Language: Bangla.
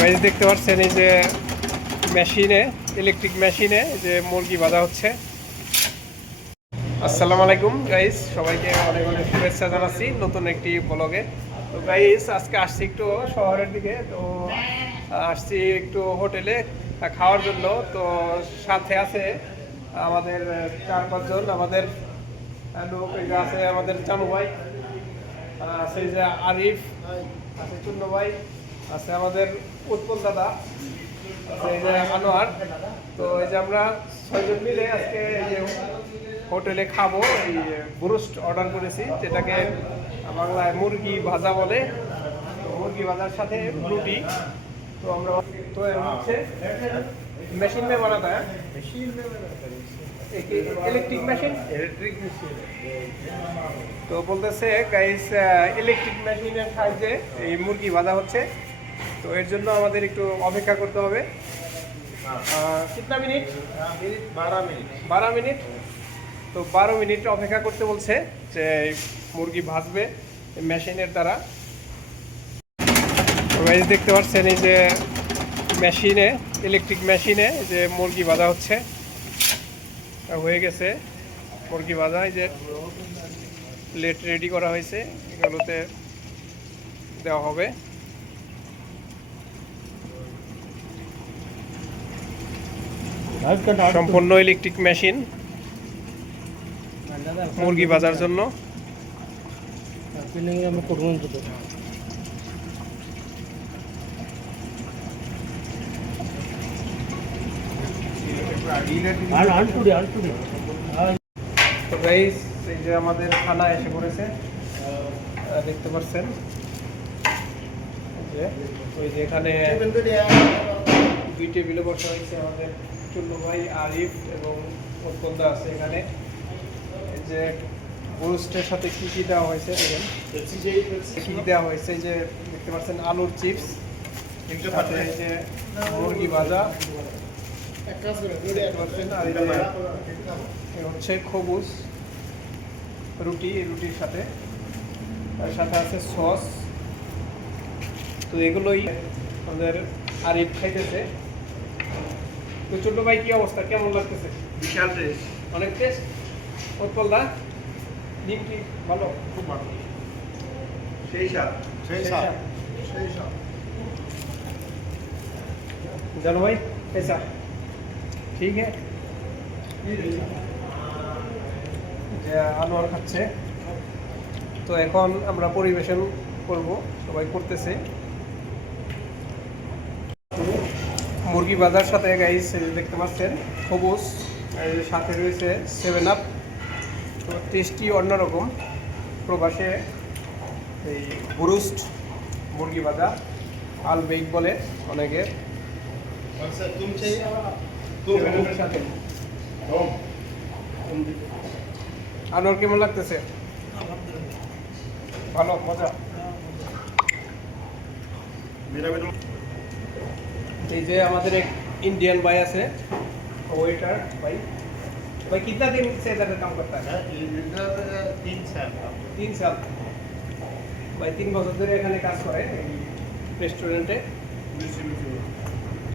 গাইস দেখতে পাচ্ছেন এই যে মেশিনে, ইলেকট্রিক মেশিনে যে মুরগি বাঁধা হচ্ছে। আসসালামু আলাইকুম গাইস, সবাইকে অনেক অনেক শুভেচ্ছা জানাচ্ছি নতুন একটি ব্লগে। তো গাইস আজকে আসছি একটু শহরের দিকে, তো আসছি একটু হোটেলে খাওয়ার জন্য। তো সাথে আছে আমাদের 4-5 জন আমাদের লোক। এই যে আছে আমাদের জানু ভাই, আছে এই যে আরিফ, আছে চুন্নু ভাই, আছে আমাদের উৎপল দাদা, আছে এই যে আনোয়ার। তো এই যে আমরা 6 জন মিলে আজকে এই যে হোটেলে খাবো। এই ব্রোস্ট অর্ডার করেছি, যেটাকে বাংলায় মুরগি ভাজা বলে। তো মুরগি ভাজার সাথে রুটি। তো আমরা তো হচ্ছে মেশিন में बना था, ইলেকট্রিক মেশিন। তো বলতেছে গাইস ইলেকট্রিক মেশিনের সাহায্যে এই মুরগি ভাজা হচ্ছে। তো এর জন্য আমাদের একটু অপেক্ষা করতে হবে। কিতনা মিনিট? 12 মিনিট। তো 12 মিনিট অপেক্ষা করতে বলছে যে মুরগি ভাজবে মেশিনের দ্বারা। গাইস দেখতে পাচ্ছেন এই যে মেশিনে, ইলেকট্রিক মেশিনে যে মুরগি ভাজা হচ্ছে। হয়ে গেছে মুরগি ভাজা। এই যে প্লেট রেডি করা হয়েছে, এগুলোতে দেওয়া হবে। সম্পূর্ণ ইলেকট্রিক মেশিন মুরগি ভাজার জন্য। তো গাইস এই যে আমাদের খানা এসে পড়েছে, দেখতে পাচ্ছেন। ওই যে এখানে 2 টেবিলে বসা হয়েছে আমাদের চুন্নু ভাই, আরিফ এবং উৎপলদা আছে এখানে। এই যে ব্রোস্টের সাথে কি কি দেওয়া হয়েছে দেখেন, কি দেওয়া হয়েছে। এই যে দেখতে পাচ্ছেন আলুর চিপস, সাথে এই যে মুরগি ভাজা, আর এই হচ্ছে খবুজ রুটি, রুটির সাথে তার সাথে আছে সস। তো এগুলোই আমাদের আরিফ খাইতেছে। তো ছোট ভাই কি অবস্থা, কেমন লাগতেছে? বিশাল টেস্ট, অনেক টেস্ট। উৎপলদা ডিম কি ভালো? খুব ভালো, সেই স্বাদ, সেই স্বাদ, সেই স্বাদ। জানো ভাই कैसा? ঠিক है। যে আনোয়ার খাচ্ছে। তো এখন আমরা পরিবেশন করব, সবাই করতেছে। মুরগি ভাজার সাথে গাইস দেখতে পাচ্ছেন সবুজ, সাথে রয়েছে 7 আপ। তো টেস্টি অন্যরকম। প্রবাসে এই ব্রোস্ট মুরগি ভাজা আল বেক বলে অনেকে। সাথে আনোয়ার কেমন লাগতেছে? ভালো, মজা। এই যে আমাদের এক इंडियन भाई আছে, वेटर भाई। भाई कितना दिन से इधर काम करता है? 3 साल। भाई 3 বছর ধরে এখানে কাজ করে এই রেস্টুরেন্টে।